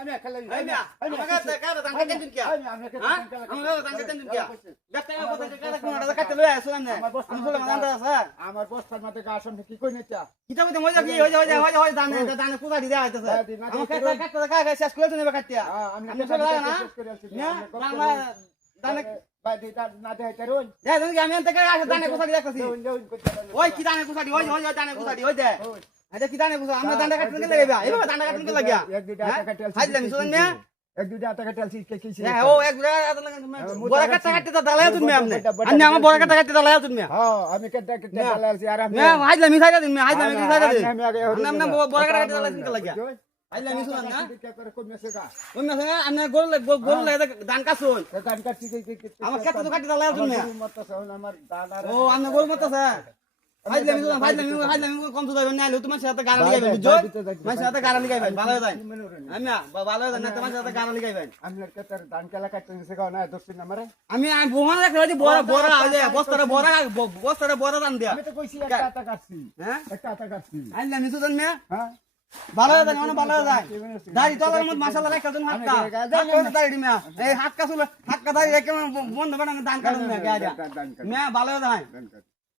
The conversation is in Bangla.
আমি খেলাই এই মিয়া আমাকে কাটা দান কাটেন দিন কি হ্যাঁ আমাকে দান কাটেন দিন কি দেখতে কথা কাটা কোন আদা কাটতে লই আসো না আমি বলে মানতে আছে আমার বস্তার মধ্যে গাছ আমি কি কই নিতা কিতা কইতে মজা কি হই দানে কুদা দি দেয়া হইতাছে আমাকে কাটতে কাটা শেষ করে নেবে কাটিয়া আমি আমি চলে যাই না না বাংলা দানে ভাই দিতা না দেখাইতে রোন দেখ তুমি আমি এনতে কাটা দানে কুদা দি দেখতাছি ওই কি দানে কুদা দি ওই দানে কুদা দি ওই দে আচ্ছা কি দানে কুদা আমরা দানে কাটতে লাগে বা এবার দানে কাটতে লাগিয়া এক দুইটা আটা কাটতে হাইলাম শুনেন না এক দুইটা আটা কাটতে আলছি কে কিছে হ্যাঁ ও এক বড় কাটা কাটতে দালায়া তুমি আপনি আমি আমার বড় কাটা কাটতে দালায়া তুমি হ্যাঁ আমি কাটতে কাটতে আলছি আর আমি না হাইলাম মিঠাই দিন হাইলাম মিঠাই দিন আমি আগে আমরা বড় কাটা কাটতে দালায়া লাগিয়া হাইলাম শুনেন না কোন না আমি গোল দান কাছুন গান কাটছি আমার কাটতে তো কাটতে দালায়া তুমি আমার দাদা ও আমি গোল মত আছে হাইলাম কম তো যাবেন না তোমার সাথে গাড়ি লাগাইবেন বুঝছো তোমার সাথে গাড়ি লাগাইবেন ভালো যায় আমি ভালো যায় না তোমার সাথে গাড়ি লাগাইবেন আমি কাটার ধান কেলা কাটতে নিছে গাও না দর্শন আমারে আমি বোমা রাখলে যে বড় ওই যে বস্তাটা বড় দান দেয়া আমি তো কইছি একটা আটা কাটছি হ্যাঁ একটা আটা কাটছি হাইলাম শুনেন না হ্যাঁ ভালো যায় মানে ভালো যায় দাড়ি তলার মধ্যে মাশাআল্লাহ রাখা তুমি হাতটা দাড়ি মিয়া এই হাত কাছুল হাত কা দাড়ি রেখে বন্ধ বানানো দান কাটুন মিয়া ভালো যায়